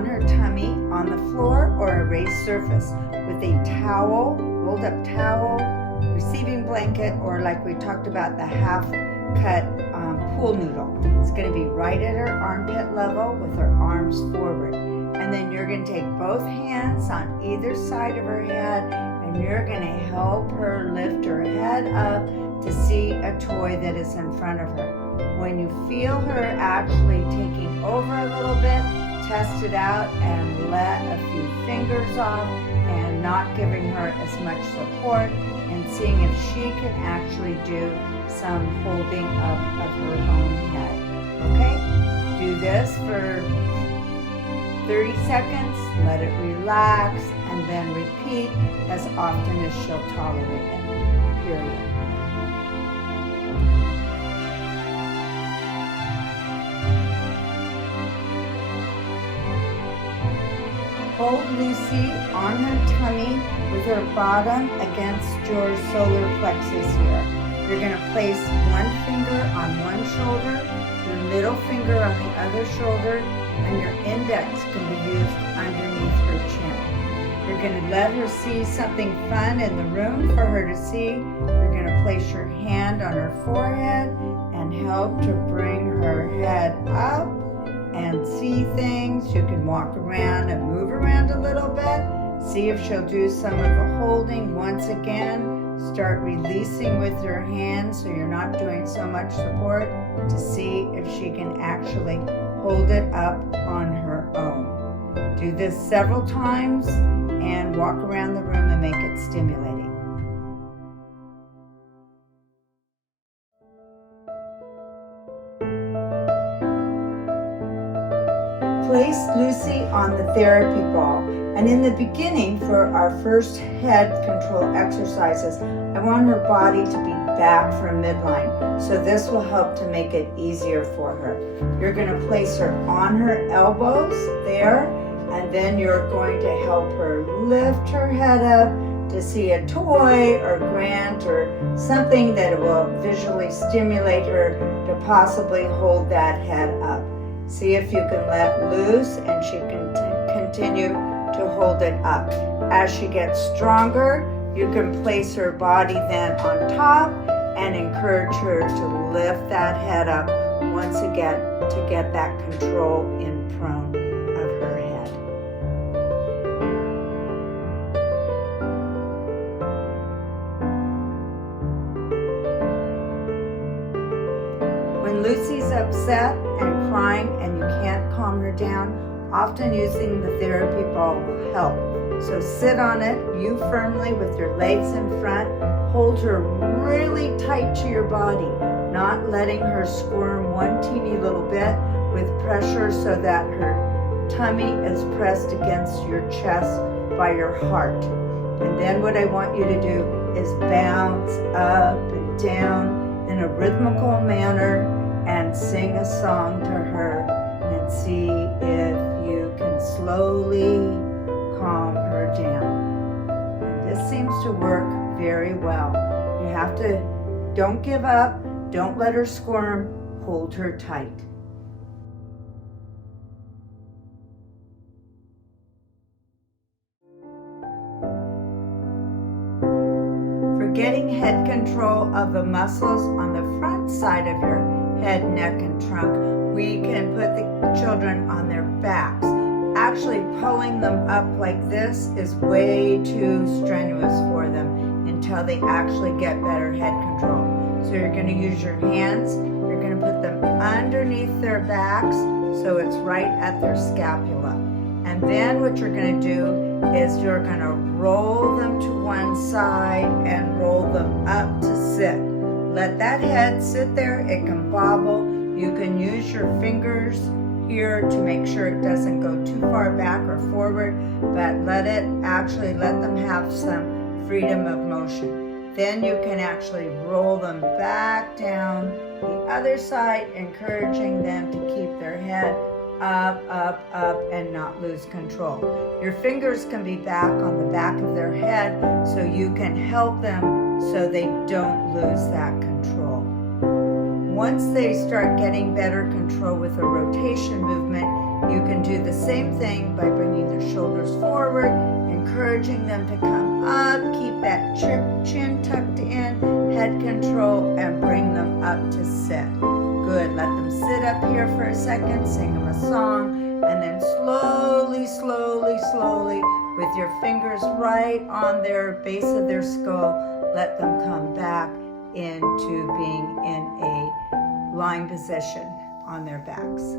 on her tummy on the floor or a raised surface with a towel, rolled up towel, receiving blanket, or like we talked about, the half cut pool noodle. It's going to be right at her armpit level with her arms forward. And then you're going to take both hands on either side of her head and you're going to help her lift her head up to see a toy that is in front of her. When you feel her actually taking over a little bit, test it out and let a few fingers off and not giving her as much support and seeing if she can actually do some holding up of her own head. Okay? Do this for 30 seconds, let it relax, and then repeat as often as she'll tolerate it. Period. Hold Lucy on her tummy with her bottom against your solar plexus here. You're going to place one finger on one shoulder, your middle finger on the other shoulder, and your index can be used underneath her chin. You're going to let her see something fun in the room for her to see. You're going to place your hand on her forehead and help to bring her head up and see things. You can walk around and move around a little bit. See if she'll do some of the holding once again. Start releasing with your hands so you're not doing so much support to see if she can actually hold it up on her own. Do this several times and walk around the room and make it stimulating. Place Lucy on the therapy ball, and in the beginning for our first head control exercises, I want her body to be back from midline, so this will help to make it easier for her. You're going to place her on her elbows there, and then you're going to help her lift her head up to see a toy or grant or something that will visually stimulate her to possibly hold that head up. See if you can let loose and she can continue to hold it up. As she gets stronger, you can place her body then on top and encourage her to lift that head up once again to get that control in prone of her head. When Lucy's upset and crying and you can't calm her down, often using the therapy ball will help. So sit on it, you firmly with your legs in front, hold her really tight to your body, not letting her squirm one teeny little bit with pressure so that her tummy is pressed against your chest by your heart. And then what I want you to do is bounce up and down in a rhythmical manner and sing a song to her and see if you can slowly calm her down. And this seems to work very well. You have to, don't give up, don't let her squirm, hold her tight. For getting head control of the muscles on the front side of your head, neck, and trunk, we can put the children on their backs. Actually pulling them up like this is way too strenuous for them until they actually get better head control. So you're going to use your hands, you're going to put them underneath their backs so it's right at their scapula. And then what you're going to do is you're going to roll them to one side and roll them up to sit. Let that head sit there, it can bobble. You can use your fingers here to make sure it doesn't go too far back or forward, but let them have some freedom of motion. Then you can actually roll them back down the other side, encouraging them to keep their head up, up, up, and not lose control. Your fingers can be back on the back of their head so you can help them so they don't lose that control. Once they start getting better control with a rotation movement, You can do the same thing by bringing their shoulders forward, encouraging them to come up, keep that chin tucked in, head control, and bring them up to sit. Good, let them sit up here for a second, sing them a song, and then slowly, slowly, slowly, with your fingers right on their base of their skull, let them come back into being in a lying position on their backs.